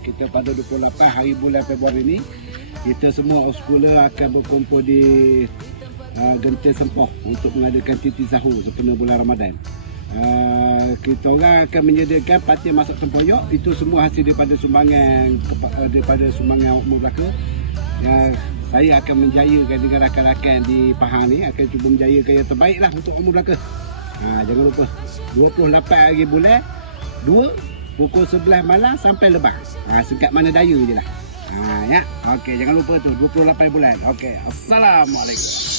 kita pada 28 hari bulan Februari ni, kita semua sekolah akan berkumpul di Genting Sempoh untuk mengadakan titi sahur sempena bulan Ramadan. Kita orang akan menyediakan parti masak tempoyak. Itu semua hasil daripada sumbangan umur belaka. Saya akan menjayakan dengan rakan-rakan di Pahang ni, akan cuba menjayakan yang terbaik lah untuk umur belaka. Jangan lupa 28 hari bulan 2 pukul 11 malam sampai lepas. Sekat mana daya je lah. Ya. Okey, jangan lupa tu 28 bulan. Okey, assalamualaikum.